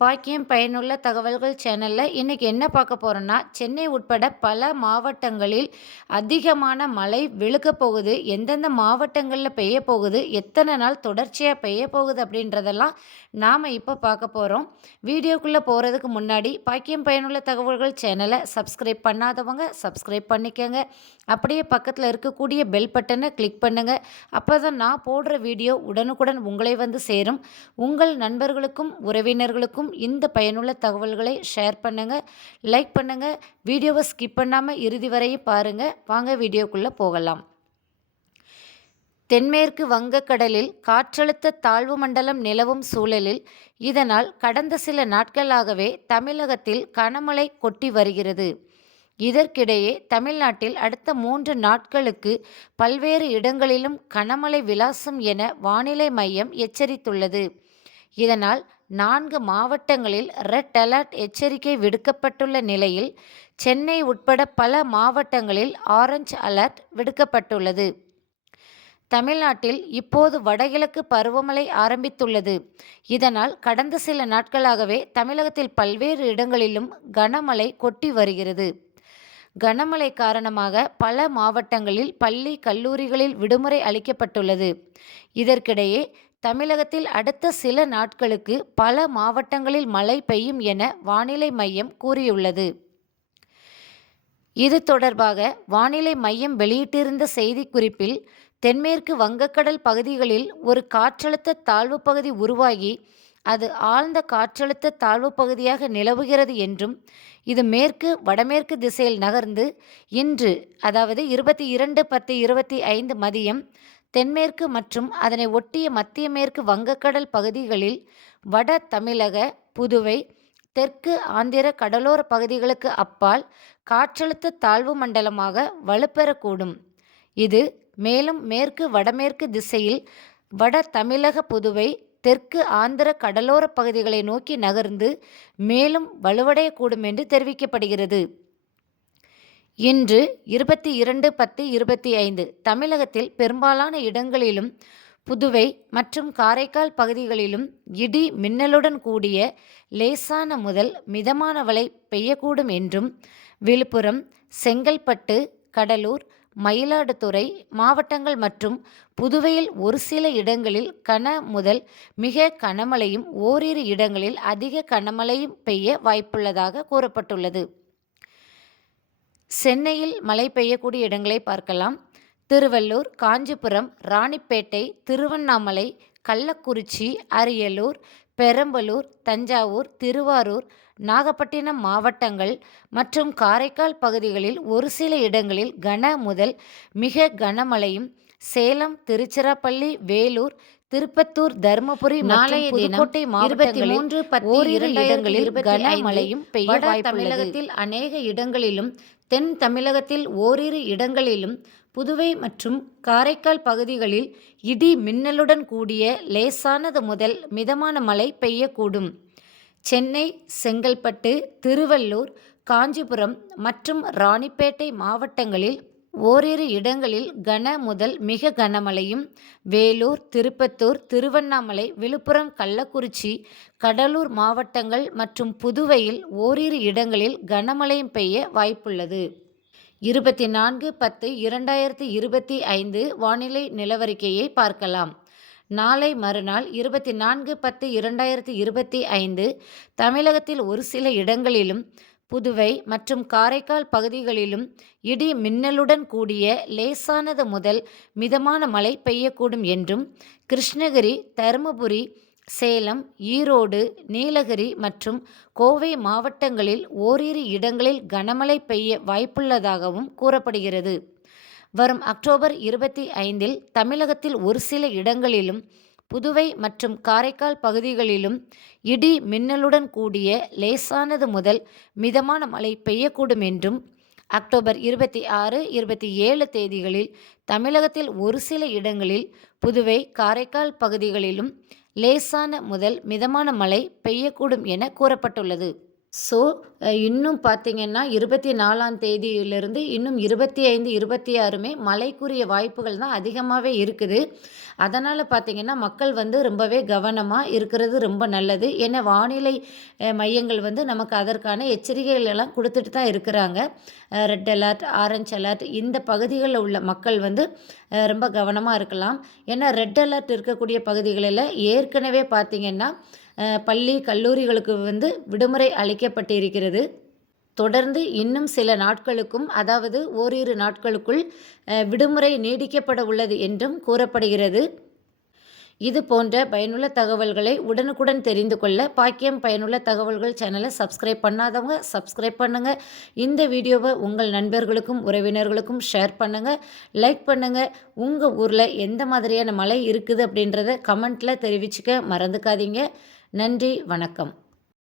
பாக்கியம் பயனுள்ள தகவல்கள் சேனலில் இன்றைக்கி என்ன பார்க்க போகிறோன்னா சென்னை உட்பட பல மாவட்டங்களில் அதிகமான மழை விழுக்க போகுது. எந்தெந்த மாவட்டங்களில் பெய்ய போகுது? எத்தனை நாள் தொடர்ச்சியாக பெய்ய போகுது அப்படின்றதெல்லாம் நாம் இப்போ பார்க்க போகிறோம் வீடியோக்குள்ளே போகிறதுக்கு முன்னாடி பாக்கியம் பயனுள்ள தகவல்கள் சேனலை சப்ஸ்கிரைப் பண்ணாதவங்க சப்ஸ்கிரைப் பண்ணிக்கோங்க. அப்படியே பக்கத்தில் இருக்கக்கூடிய பெல் பட்டனை கிளிக் பண்ணுங்கள் அப்போ தான் நான் போடுற வீடியோ உடனுக்குடன் உங்களை வந்து சேரும். உங்கள் நண்பர்களுக்கும் உறவினர்களுக்கும் இந்த பயனுள்ள தகவல்களை ஷேர் பண்ணுங்கள் லைக் பண்ணுங்கள் வீடியோவை ஸ்கிப் பண்ணாமல் இறுதி வரையும் பாருங்கள் வாங்க வீடியோக்குள்ளே போகலாம். தென்மேற்கு வங்கக்கடலில் காற்றழுத்த தாழ்வு மண்டலம் நிலவும் சூழலில் இதனால் கடந்த சில நாட்களாகவே தமிழகத்தில் கனமழை கொட்டி வருகிறது. இதற்கிடையே தமிழ்நாட்டில் அடுத்த மூன்று நாட்களுக்கு பல்வேறு இடங்களிலும் கனமழை விலாசம் என வானிலை மையம் எச்சரித்துள்ளது. இதனால் நான்கு மாவட்டங்களில் ரெட் அலர்ட் எச்சரிக்கை விடுக்கப்பட்டுள்ள நிலையில் சென்னை உட்பட பல மாவட்டங்களில் ஆரஞ்ச் அலர்ட் விடுக்கப்பட்டுள்ளது. தமிழ்நாட்டில் இப்போது வடகிழக்கு பருவமழை ஆரம்பித்துள்ளது. இதனால் கடந்த சில நாட்களாகவே தமிழகத்தில் பல்வேறு இடங்களிலும் கனமழை கொட்டி வருகிறது. கனமழை காரணமாக பல மாவட்டங்களில் பள்ளி கல்லூரிகளில் விடுமுறை அளிக்கப்பட்டுள்ளது. இதற்கிடையே தமிழகத்தில் அடுத்த சில நாட்களுக்கு பல மாவட்டங்களில் மழை பெய்யும் என வானிலை மையம் கூறியுள்ளது. இது தொடர்பாக வானிலை மையம் வெளியிட்டிருந்த செய்திக்குறிப்பில் தென்மேற்கு வங்கக்கடல் பகுதிகளில் ஒரு காற்றழுத்த தாழ்வு பகுதி உருவாகி அது ஆழ்ந்த காற்றழுத்த தாழ்வு பகுதியாக நிலவுகிறது என்றும் இது மேற்கு வடமேற்கு திசையில் நகர்ந்து இன்று அதாவது இருபத்தி இரண்டு பத்து இருபத்தி ஐந்து மதியம் தென்மேற்கு மற்றும் அதனை ஒட்டிய மத்திய மேற்கு வங்கக்கடல் பகுதிகளில் வட தமிழக புதுவை தெற்கு ஆந்திர கடலோர பகுதிகளுக்கு அப்பால் காற்றழுத்த தாழ்வு மண்டலமாக வலுப்பெறக்கூடும். இது மேலும் மேற்கு வடமேற்கு திசையில் வட தமிழக புதுவை தெற்கு ஆந்திர கடலோர பகுதிகளை நோக்கி நகர்ந்து மேலும் வலுவடையக்கூடும் என்று தெரிவிக்கப்படுகிறது. இன்று இருபத்தி இரண்டு பத்து இருபத்தி ஐந்து தமிழகத்தில் பெரும்பாலான இடங்களிலும் புதுவை மற்றும் காரைக்கால் பகுதிகளிலும் இடி மின்னலுடன் கூடிய லேசான முதல் மிதமான மழை பெய்யக்கூடும் என்றும் விழுப்புரம் செங்கல்பட்டு கடலூர் மயிலாடுதுறை மாவட்டங்கள் மற்றும் புதுவையில் ஒரு சில இடங்களில் கன முதல் மிக கனமழையும் ஓரிரு இடங்களில் அதிக கனமழையும் பெய்ய வாய்ப்புள்ளதாக கூறப்பட்டுள்ளது. சென்னையில் மழை பெய்யக்கூடிய இடங்களை பார்க்கலாம். திருவள்ளூர் காஞ்சிபுரம் ராணிப்பேட்டை திருவண்ணாமலை கள்ளக்குறிச்சி அரியலூர் பெரம்பலூர் தஞ்சாவூர் திருவாரூர் நாகப்பட்டினம் மாவட்டங்கள் மற்றும் காரைக்கால் பகுதிகளில் ஒரு சில இடங்களில் கன முதல் மிக கனமழையும் சேலம் திருச்சிராப்பள்ளி வேலூர் திருப்பத்தூர் தருமபுரி நாளைய புதுக்கோட்டை மாவட்டங்களில் மூன்று ஓரிரு இடங்களில் கனமழையும் பெய்ய தமிழகத்தில் அநேக இடங்களிலும் தென் தமிழகத்தில் ஓரிரு இடங்களிலும் புதுவை மற்றும் காரைக்கால் பகுதிகளில் இடி மின்னலுடன் கூடிய லேசானது முதல் மிதமான மழை பெய்யக்கூடும். சென்னை செங்கல்பட்டு திருவள்ளூர் காஞ்சிபுரம் மற்றும் ராணிப்பேட்டை மாவட்டங்களில் ஓரிரு இடங்களில் கன முதல் மிக கனமழையும் வேலூர் திருப்பத்தூர் திருவண்ணாமலை விழுப்புரம் கள்ளக்குறிச்சி கடலூர் மாவட்டங்கள் மற்றும் புதுவையில் ஓரிரு இடங்களில் கனமழையும் பெய்ய வாய்ப்புள்ளது. இருபத்தி நான்கு பத்து இரண்டாயிரத்தி இருபத்தி ஐந்து வானிலை நிலவரிக்கையை பார்க்கலாம். நாளை மறுநாள் இருபத்தி நான்கு பத்து இரண்டாயிரத்தி இருபத்தி ஐந்து தமிழகத்தில் ஒரு சில இடங்களிலும் புதுவை மற்றும் காரைக்கால் பகுதிகளிலும் இடி மின்னலுடன் கூடிய லேசானது முதல் மிதமான மழை பெய்யக்கூடும் என்றும் கிருஷ்ணகிரி தருமபுரி சேலம் ஈரோடு நீலகிரி மற்றும் கோவை மாவட்டங்களில் ஓரிரு இடங்களில் கனமழை பெய்ய வாய்ப்புள்ளதாகவும் கூறப்படுகிறது. வரும் அக்டோபர் இருபத்தி ஐந்தில் தமிழகத்தில் ஒரு சில இடங்களிலும் புதுவை மற்றும் காரைக்கால் பகுதிகளிலும் இடி மின்னலுடன் கூடிய லேசானது முதல் மிதமான மழை பெய்யக்கூடும் என்றும் அக்டோபர் இருபத்தி ஆறு இருபத்தி ஏழு தேதிகளில் தமிழகத்தில் ஒரு சில இடங்களில் புதுவை காரைக்கால் பகுதிகளிலும் லேசான முதல் மிதமான மழை பெய்யக்கூடும் என கூறப்பட்டுள்ளது. ஸோ இன்னும் பார்த்தீங்கன்னா, 24ஆம் தேதியிலிருந்து இன்னும் 25, 26மே மழைக்குரிய வாய்ப்புகள் தான் அதிகமாகவே இருக்குது. அதனால் பார்த்தீங்கன்னா, மக்கள் வந்து ரொம்பவே கவனமாக இருக்கிறது ரொம்ப நல்லது. ஏன்னா வானிலை மையங்கள் வந்து நமக்கு அதற்கான எச்சரிக்கைகள் எல்லாம் தான் இருக்கிறாங்க. ரெட் அலர்ட், ஆரஞ்ச் அலர்ட் இந்த பகுதிகளில் உள்ள மக்கள் வந்து ரொம்ப கவனமாக இருக்கலாம். ஏன்னா ரெட் அலர்ட் இருக்கக்கூடிய பகுதிகளில் ஏற்கனவே பார்த்திங்கன்னா பள்ளி, கல்லூரிகளுக்கு வந்து விடுமுறை அளிக்கப்பட்டிருக்கிறது. தொடர்ந்து இன்னும் சில நாட்களுக்கும் அதாவது ஓரிரு நாட்களுக்குள் விடுமுறை நீடிக்கப்பட உள்ளது என்றும் கூறப்படுகிறது. இது போன்ற பயனுள்ள தகவல்களை உடனுக்குடன் தெரிந்து கொள்ள பாக்கியம் பயனுள்ள தகவல்கள் சேனலை சப்ஸ்கிரைப் பண்ணாதவங்க சப்ஸ்கிரைப் பண்ணுங்கள் இந்த வீடியோவை உங்கள் நண்பர்களுக்கும், உறவினர்களுக்கும் ஷேர் பண்ணுங்கள் லைக் பண்ணுங்க. உங்கள் ஊரில் எந்த மாதிரியான மழை இருக்குது அப்படின்றத கமெண்ட்டில் தெரிவிச்சுக்க மறந்துக்காதீங்க. நன்றி, வணக்கம்.